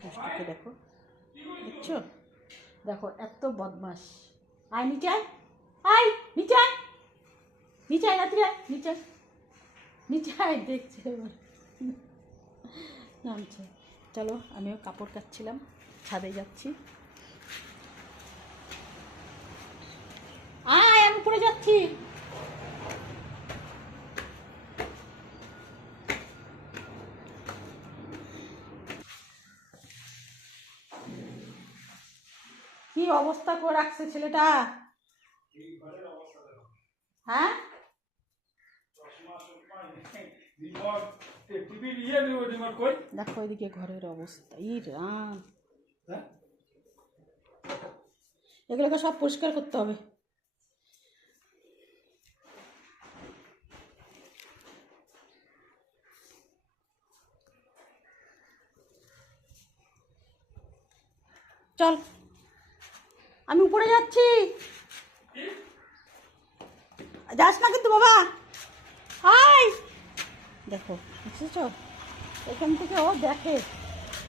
দুষ্টুকে দেখো, দেখছো? দেখো এত বদমাস। আয় নিচে আয়, আয় নিচে আয়, নিচে আয় রাত্রি আয়, নিচে নিচে আয়। দেখছে এবার নামছে। চলো আমিও কাপড় কাচ্ছিলাম, ছাদে যাচ্ছি। আয় আমি উপরে যাচ্ছি। কি অবস্থা করে রাখছে ছেলেটা, হ্যাঁ? দেখো এদিকে ঘরের অবস্থা, ই রাম, এগুলোকে সব পরিষ্কার করতে হবে। চল আমি উপরে যাচ্ছি, যাস না কিন্তু বাবা। হাই দেখো বুঝেছ, এখান থেকে ও দেখে